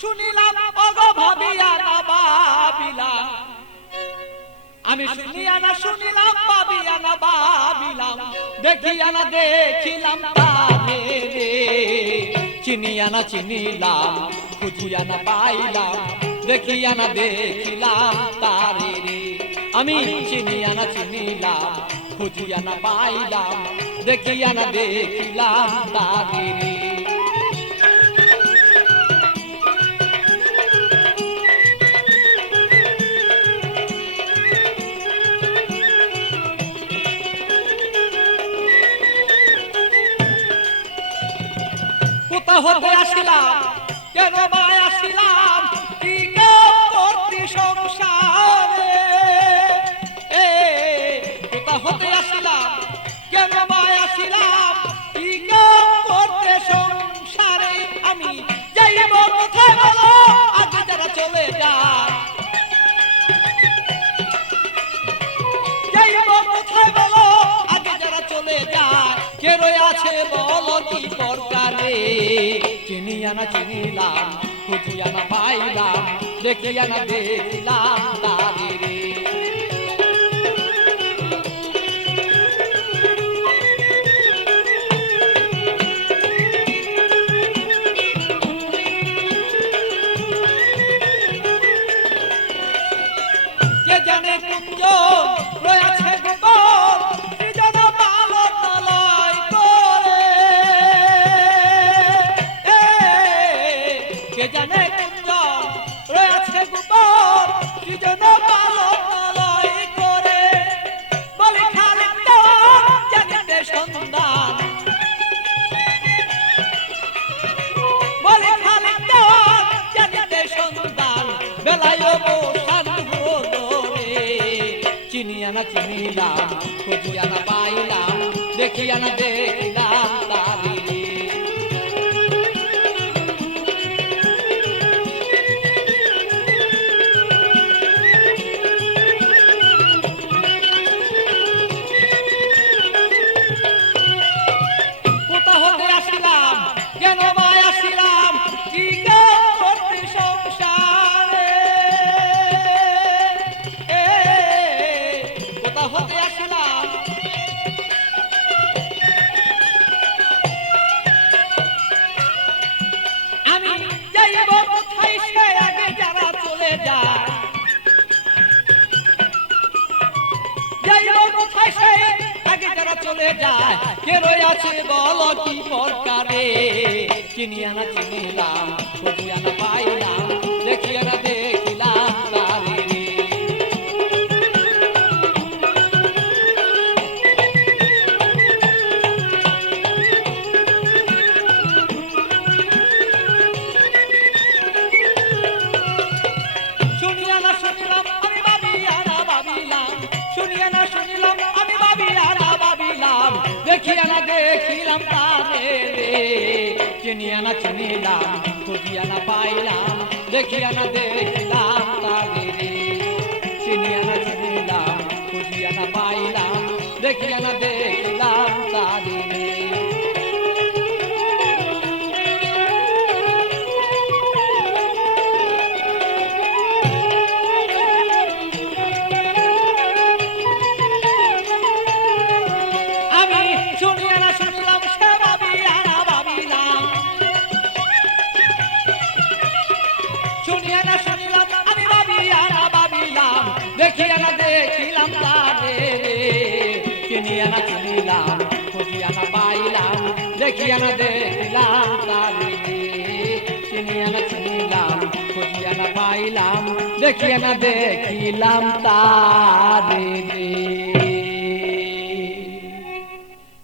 শুনিলাম ওগো ভাবিয়া না ভাবিলাম, আমি শুনিয়া না শুনিলাম ভাবিয়া না ভাবিলাম, দেখিয়া না দেখিলাম তারে রে। চিনিয়া না চিনিলাম, খুঁজিয়া না পাইলাম, দেখিয়া না দেখিলাম তারে রে। আমি চিনিয়া না চিনিলাম, খুঁজিয়া না পাইলাম, দেখিয়া না দেখিলাম তারে রে। কোথা হতে আসিলাম, কেন বা আসিলাম, কি করতে সংসারে। কোথা হতে আসিলাম, কেন বা আসিলাম, কি করতে সংসারে। আমি যাইব কোথায় বলো, আগে যারা চলে যায়। যাইব কোথায় বলো, আগে যারা চলে যায়। কে রয়ে আছে বলো কি প্রকারে। চিনিয়া না চিনিলাম, খুঁজিয়া না পাইলাম, দেখিয়া না দেখিলাম তারে রে। কে জানে কুঞ্জ রয়েছে গোপন, কি যেন ভালো তলয় করে। কে জানে কুঞ্জ রয়েছে গোপন, কি যেন ভালো তলয় করে। বলি খালি জানিতে সন্ধান, বলি খালি জানিতে সন্ধান, বেলায় বসান হলো রে। চিনিয়া না চিনিলাম, খুঁজিয়া না পাইলাম, দেখিয়া না দেখিলাম তারে রে। কোথা হতে আসিলাম, কেন বা আসিলাম, কি করতে সংসারে। কোথা হতে আসিলাম, আমি যাইব কোথায় সে আগে যারা চলে যায়। যাইব কোথায় সে আগে যারা চলে যায়। কে রয়ে আছে বলো কি প্রকারে। চিনিয়া না চিনিলাম, খুঁজিয়া না পাইলাম, দেখিয়া না দেখিলাম তারে রে। শুনিয়া না শুনিলাম, আমি ভাবিয়া না ভাবিলাম, শুনিয়া না শুনিলাম, আমি ভাবিয়া না ভাবিলাম, দেখিয়া না দেখিলাম তারে রে। চিনিয়া না চিনিলাম, খুঁজিয়া না পাইলাম, দেখিয়া না দেখিলাম তারে রে। চিনিয়া না চিনিলাম, খুঁজিয়া না পাইলাম, দেখিয়া না দেখিলাম তারে রে। আমি শুনিয়া না শুনিলাম, সে ভাবিয়া না ভাবিলাম, শুনিয়া না শুনিলাম, আমি ভাবিয়া না ভাবিলাম, দেখিয়া না দেখিলাম তারে রে। চিনিয়া না চিনিলাম, খুঁজিয়া না পাইলাম, দেখিয়া না দেখিলাম তারে রে। চিনিয়া না চিনিলাম, খুঁজিয়া না পাইলাম, দেখিয়া না দেখিলাম তারে রে।